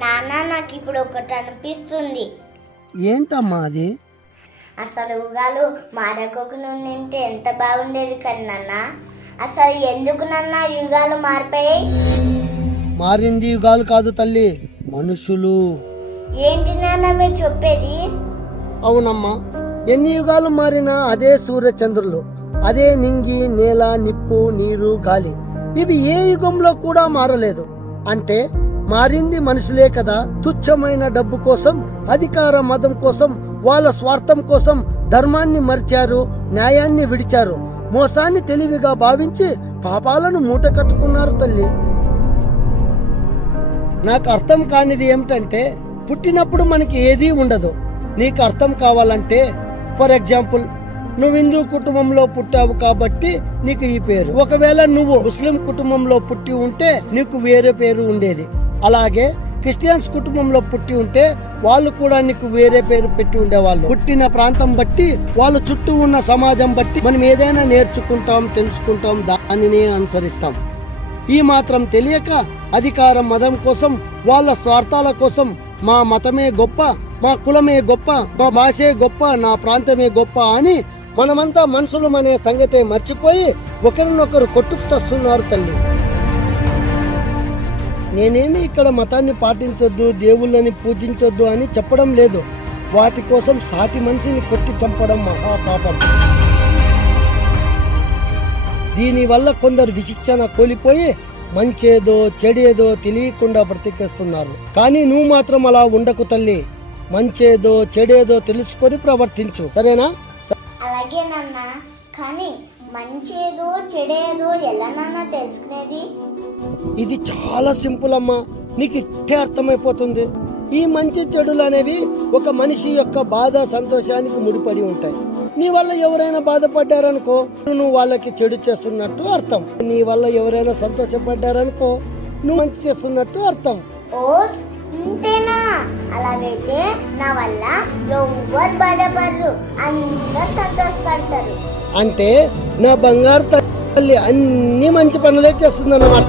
నాన్న నాకు ఇప్పుడు ఒకటి అనిపిస్తుంది. ఏంటమ్మా అది? అసలు యుగాలు మారకోకుండా ఉంటే ఎంత బాగుండేది కదా నాన్న అసలు ఎందుకు నాన్న యుగాలు మారిపోయాయి? మారింది యుగాలు కాదు తల్లి మనుషులు. ఏంటి నాన్న మీరు చెప్పేది? అవునమ్మా ఎన్ని యుగాలు మారినా అదే సూర్యచంద్రులు అదే నింగి నేల నిప్పు నీరు గాలి. ఇవి ఏ యుగంలో కూడా మారలేదు. అంటే మారింది మనుషులే కదా. తుచ్చమైన డబ్బు కోసం అధికార మదం కోసం వాళ్ళ స్వార్థం కోసం ధర్మాన్ని మరిచారు న్యాయాన్ని విడిచారు. మోసాన్ని తెలివిగా భావించి పాపాలను మూట కట్టుకున్నారు తల్లి. నాకు అర్థం కానిది ఏమిటంటే పుట్టినప్పుడు మనకి ఏదీ ఉండదు. నీకు అర్థం కావాలంటే ఫర్ ఎగ్జాంపుల్ నువ్వు హిందూ కుటుంబంలో పుట్టావు కాబట్టి నీకు ఈ పేరు. ఒకవేళ నువ్వు ముస్లిం కుటుంబంలో పుట్టి ఉంటే నీకు వేరే పేరు ఉండేది. అలాగే క్రిస్టియన్స్ కుటుంబంలో పుట్టి ఉంటే వాళ్ళు కూడా నీకు వేరే పేరు పెట్టి ఉండేవాళ్ళు. పుట్టిన ప్రాంతం బట్టి వాళ్ళు చుట్టూ ఉన్న సమాజం బట్టి మనం ఏదైనా నేర్చుకుంటాం తెలుసుకుంటాం దానినే అనుసరిస్తాం. ఈ మాత్రం తెలియక అధికార మదం కోసం వాళ్ళ స్వార్థాల కోసం మా మతమే గొప్ప మా కులమే గొప్ప మా భాషే గొప్ప నా ప్రాంతమే గొప్ప అని మనమంతా మనుషులమనే సంగతే మర్చిపోయి ఒకరినొకరు కొట్టుకు తస్తున్నారు తల్లి. నేనేమి ఇక్కడ మతాన్ని పాటించొద్దు దేవుళ్ళని పూజించొద్దు అని చెప్పడం లేదు. వాటి కోసం సాటి మనిషిని కొట్టి చంపడం మహాపాపం. దీనివల్ల కొందరు విశిక్షణ కోల్పోయి మంచేదో చెడేదో తెలియకుండా బ్రతికేస్తున్నారు. కానీ నువ్వు మాత్రం అలా ఉండకు తల్లి. మంచేదో చెడేదో తెలుసుకొని ప్రవర్తించు. సరేనా? అలాగే నాన్న. కానీ మంచేదో చెడేదో ఎలా నాన్న తెలుసుకునేది? ఇది చాలా సింపుల్ అమ్మా. నీకు ఇట్టే అర్థమైపోతుంది. ఈ మంచి చెడులు అనేవి ఒక మనిషి యొక్క బాధ సంతోషానికి ముడిపడి ఉంటాయి. నీ వల్ల ఎవరైనా బాధపడ్డారనుకో నువ్వు వాళ్ళకి చెడు చేస్తున్నట్టు అర్థం. నీ వల్ల ఎవరైనా సంతోషపడ్డారనుకో నువ్వు మంచి చేస్తున్నట్టు అర్థం. ఓ అంతేనా అలాగైతే నా వల్ల ఎవ్వరు బాధపడరు. అందరు సంతోషపడతారు. అంటే నా బంగారు తల్లి అన్ని మంచి పనులే చేస్తుంది అన్నమాట